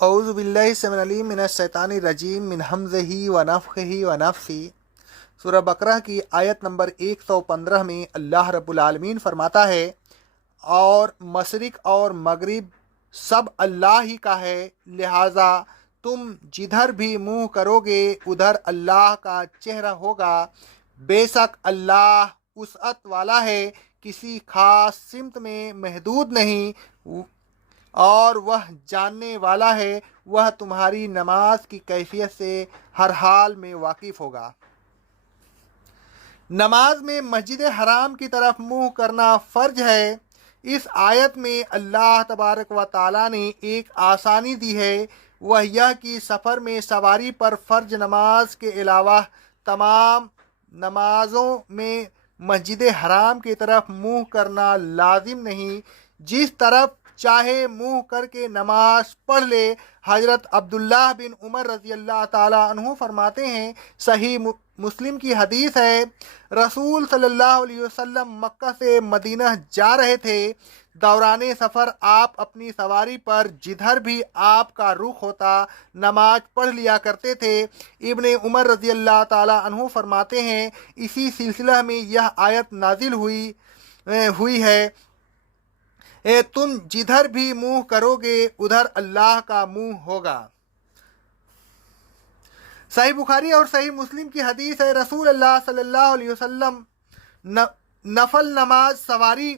اعوذ باللہ السمیع العلیم من الشیطان الرجیم من حمزہ ونفخہ ونفثہ۔ سورہ بقرہ کی آیت نمبر 115 میں اللہ رب العالمین فرماتا ہے، اور مشرق اور مغرب سب اللہ ہی کا ہے، لہٰذا تم جدھر بھی منہ کرو گے ادھر اللہ کا چہرہ ہوگا۔ بے شک اللہ وسعت والا ہے، کسی خاص سمت میں محدود نہیں، اور وہ جاننے والا ہے، وہ تمہاری نماز کی کیفیت سے ہر حال میں واقف ہوگا۔ نماز میں مسجد حرام کی طرف منہ کرنا فرض ہے۔ اس آیت میں اللہ تبارک و تعالیٰ نے ایک آسانی دی ہے، وہ یہ کہ سفر میں سواری پر فرض نماز کے علاوہ تمام نمازوں میں مسجد حرام کی طرف منہ کرنا لازم نہیں، جس طرف چاہے منہ کر کے نماز پڑھ لے۔ حضرت عبداللہ بن عمر رضی اللہ تعالیٰ عنہ فرماتے ہیں، صحیح مسلم کی حدیث ہے، رسول صلی اللہ علیہ وسلم مکہ سے مدینہ جا رہے تھے، دوران سفر آپ اپنی سواری پر جدھر بھی آپ کا رخ ہوتا نماز پڑھ لیا کرتے تھے۔ ابن عمر رضی اللہ تعالیٰ عنہ فرماتے ہیں، اسی سلسلہ میں یہ آیت نازل ہوئی ہے، تم جدھر بھی منہ کرو گے ادھر اللہ کا منہ ہوگا۔ صحیح بخاری اور صحیح مسلم کی حدیث ہے، رسول اللہ صلی اللہ علیہ وسلم نفل نماز سواری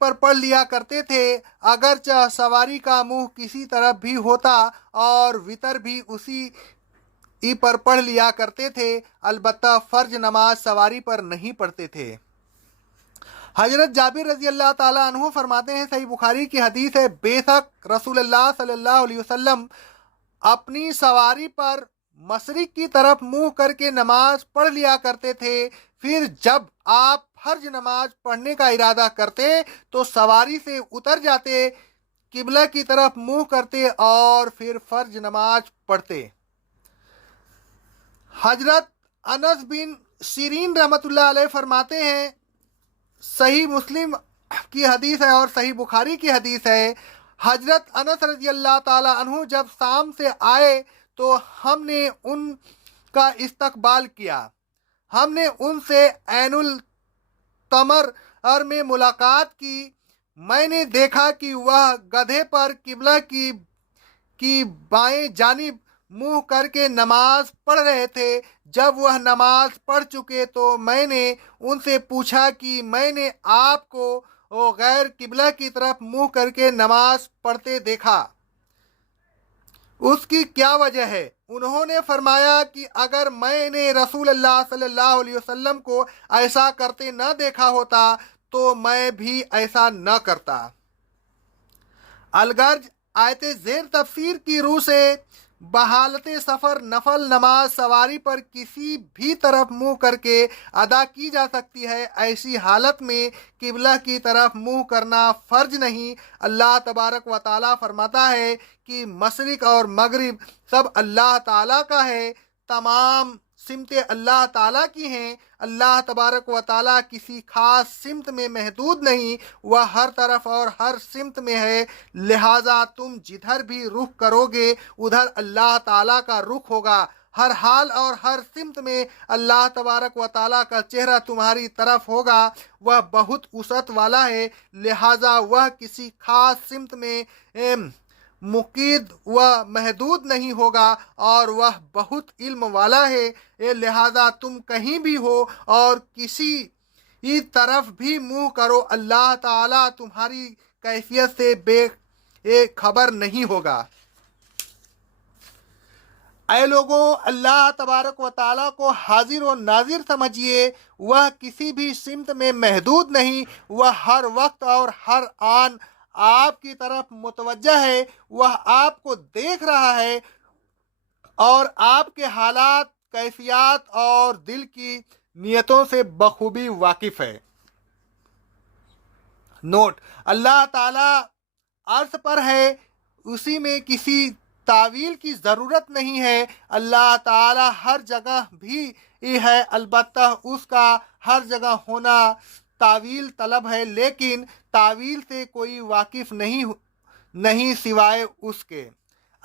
پر پڑھ لیا کرتے تھے، اگرچہ سواری کا منہ کسی طرف بھی ہوتا، اور وطر بھی اسی پر پڑھ لیا کرتے تھے، البتہ فرض نماز سواری پر نہیں پڑھتے تھے۔ حضرت جابر رضی اللہ تعالیٰ عنہ فرماتے ہیں، صحیح بخاری کی حدیث ہے، بے شک رسول اللہ صلی اللہ علیہ وسلم اپنی سواری پر مشرق کی طرف منہ کر کے نماز پڑھ لیا کرتے تھے، پھر جب آپ فرض نماز پڑھنے کا ارادہ کرتے تو سواری سے اتر جاتے، قبلہ کی طرف منہ کرتے اور پھر فرض نماز پڑھتے۔ حضرت انس بن سیرین رحمۃ اللہ علیہ فرماتے ہیں، صحیح مسلم کی حدیث ہے اور صحیح بخاری کی حدیث ہے، حضرت انس رضی اللہ تعالیٰ عنہ جب شام سے آئے تو ہم نے ان کا استقبال کیا، ہم نے ان سے عین التمر میں ملاقات کی، میں نے دیکھا کہ وہ گدھے پر قبلہ کی بائیں جانب منہ کر کے نماز پڑھ رہے تھے۔ جب وہ نماز پڑھ چکے تو میں نے ان سے پوچھا کہ میں نے آپ کو غیر قبلہ کی طرف منہ کر کے نماز پڑھتے دیکھا، اس کی کیا وجہ ہے؟ انہوں نے فرمایا کہ اگر میں نے رسول اللہ صلی اللہ علیہ وسلم کو ایسا کرتے نہ دیکھا ہوتا تو میں بھی ایسا نہ کرتا۔ الغرض آیت زیر تفسیر کی روح سے بحالت سفر نفل نماز سواری پر کسی بھی طرف منہ کر کے ادا کی جا سکتی ہے، ایسی حالت میں قبلہ کی طرف منہ کرنا فرض نہیں۔ اللہ تبارک و تعالیٰ فرماتا ہے کہ مشرق اور مغرب سب اللہ تعالیٰ کا ہے، تمام سمتیں اللہ تعالیٰ کی ہیں، اللہ تبارک و تعالیٰ کسی خاص سمت میں محدود نہیں، وہ ہر طرف اور ہر سمت میں ہے، لہٰذا تم جدھر بھی رخ کرو گے ادھر اللہ تعالیٰ کا رخ ہوگا، ہر حال اور ہر سمت میں اللہ تبارک و تعالیٰ کا چہرہ تمہاری طرف ہوگا، وہ بہت وسعت والا ہے، لہٰذا وہ کسی خاص سمت میں مقید و محدود نہیں ہوگا، اور وہ بہت علم والا ہے، لہذا تم کہیں بھی ہو اور کسی طرف بھی منہ کرو، اللہ تعالیٰ تمہاری کیفیت سے بے خبر نہیں ہوگا۔ اے لوگوں، اللہ تبارک و تعالیٰ کو حاضر و ناظر سمجھیے، وہ کسی بھی سمت میں محدود نہیں، وہ ہر وقت اور ہر آن آپ کی طرف متوجہ ہے، وہ آپ کو دیکھ رہا ہے اور آپ کے حالات، کیفیات اور دل کی نیتوں سے بخوبی واقف ہے۔ نوٹ: اللہ تعالیٰ عرش پر ہے، اسی میں کسی تعویل کی ضرورت نہیں ہے، اللہ تعالیٰ ہر جگہ بھی ہے، البتہ اس کا ہر جگہ ہونا تعویل طلب ہے، لیکن تعویل سے کوئی واقف نہیں سوائے اس کے۔